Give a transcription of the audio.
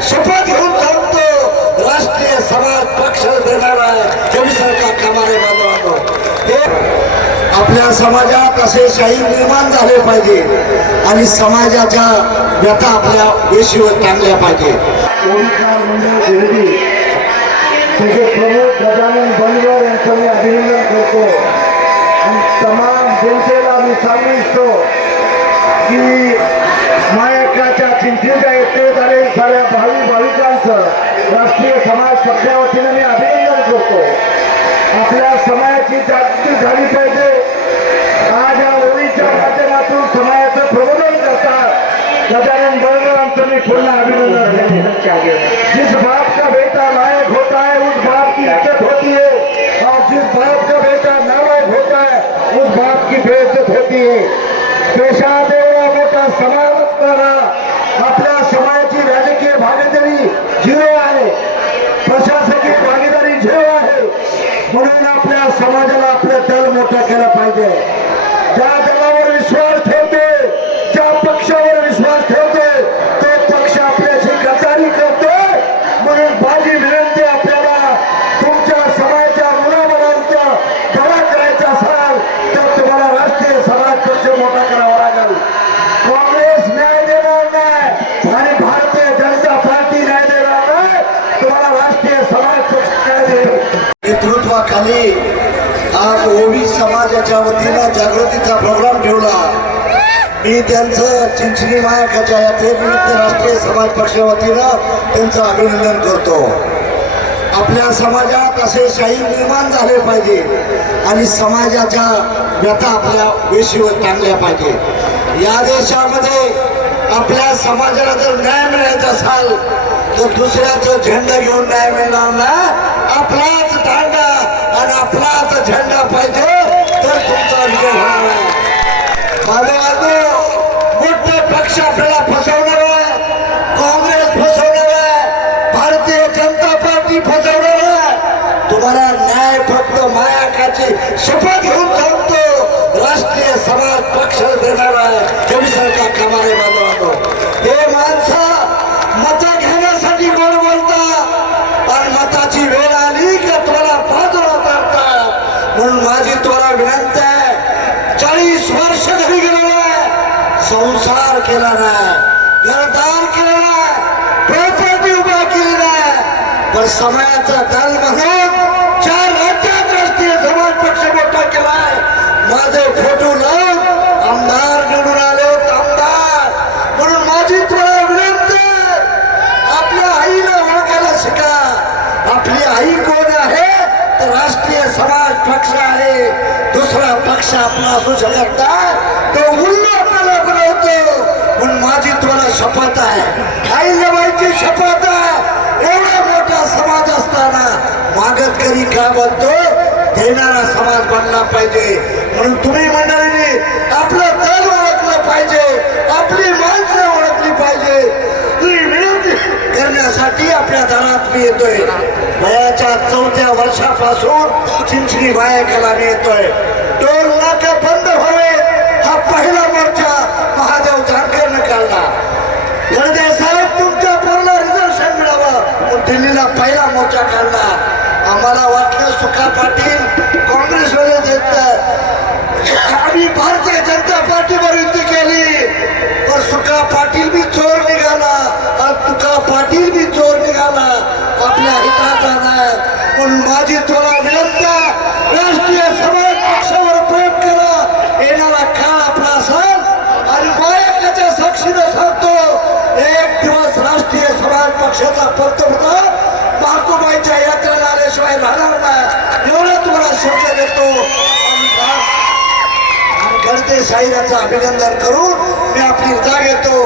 शपथ घेऊन सांगतो राष्ट्रीय समाज पक्ष देणार चोवीसांचा कामाने आपल्या समाजात असे शाही निर्माण झाले पाहिजे आणि समाजाच्या व्यथा आपल्या वेशीवर टांगल्या पाहिजे. तुझे प्रमुख गजानन बनवर यांचं मी अभिनंदन करतो. आणि तमाम जनतेला मी सांगू इच्छितो की मायकाच्या चिंतेच्या येते झाले साऱ्या भावी भाविकांचं. राष्ट्रीय समाज पक्षाच्या वतीने मी अभिनंदन करतो. आपल्या समाजाची जागृती झाली पाहिजे. आज या ओळीच्या माध्यमातून समाजाचं प्रबोधन करतात. गजानन बनगरांचं मी पूर्ण अभिनंदन करतो. जिस बाप का बेटा नायक होता है उस बाप की इज्जत होती है। और जिस बाप का बेटा नालायक होता है उस बाप की बेइज्जत होती है देशात एवढा मोठा समाज असताना आपल्या समाजाची राजकीय भागीदारी झिरो आहे प्रशासकीय भागीदारी झिरो आहे म्हणून आपल्या समाजाला आपलं दल मोठं केलं समाजाच्या वतीनं जागृतीचा प्रोग्राम ठेवला. मी त्यांचं चिंचणी मायकाच्या यात्रेनिमित्त राष्ट्रीय समाज पक्षा वतीनं त्यांचं अभिनंदन करतो. आपल्या समाजात असे शाही निर्माण झाले पाहिजे आणि समाजाच्या व्यथा आपल्या वेशीवर टांगल्या पाहिजे. या देशामध्ये आपल्या समाजाला जर न्याय मिळायचा असाल तर दुसऱ्याचं झेंडा घेऊन न्याय मिळणार ना आपलाच धांडा आणि आपलाच झेंडा पाहिजे तर तुमचा विजय होणार आहे बांधवांनो, मोठे पक्ष आपल्याला फसवणार आहे. काँग्रेस फसवणार आहे. भारतीय जनता पार्टी फसवणार आहे. तुम्हाला न्याय फक्त मायाकाची शपथ घेऊन सांगतो आहे संसार केला नाही घरदार केला नाही प्रॉपर्टी उभा केली नाही पण समाजाचा दल म्हणून चार राज्यात राष्ट्रीय समाज पक्ष मोठा केलाय माझे फ़ोटो लावून आमदार निवडून आले आमदार। म्हणून माझी तुम्हाला विनंती। आपल्या आईला ओळखायला शिका आपली आई कोण आहे तर राष्ट्रीय समाज पक्ष आहे दुसरा पक्ष आपला असू शकत तो उल्लू मागत करी बनतो देणारा समाज बनला पाहिजे. म्हणून तुम्ही मंडळीने आपलं दल ओळखलं पाहिजे आपली माणसं ओळखली पाहिजे. तुम्ही विनंती करण्यासाठी आपल्या दारात मी येतोय. वयाच्या चौथ्या वर्षापासून चिंचणी बायकाला मी येतोय. टोल नाका बंद व्हावे हा पहिला मोर्चा महादेव जानकरनं काढला. गणदेव साहेब तुमच्या पूर्ण रिझर्वेशन मिळावं. दिल्लीला पहिला मोर्चा काढला. आम्हाला वाटलं सुखा पाटील काँग्रेसमध्ये देत आम्ही भारतीय जनता पार्टीवर युद्ध केली. पण सुखा पाटील बी चोर निघाला आणि तुका पाटील बी चोर निघाला. आपल्या हिताचा नाही म्हणून माझी थोडा विनंती आहे, राष्ट्रीय समाज पक्षावर प्रेम करा येणारा काळ आपला असेल आणि मायकाच्या साक्षीनं सांगतो एक दिवस राष्ट्रीय समाज पक्षाचा पंतप्रधान महाकुमाईच्या यात्रेला आल्याशिवाय राहणार नाही एवढं तुम्हाला शब्द देतो आणि शाहिराचं अभिनंदन करून मी आपली रजा घेतो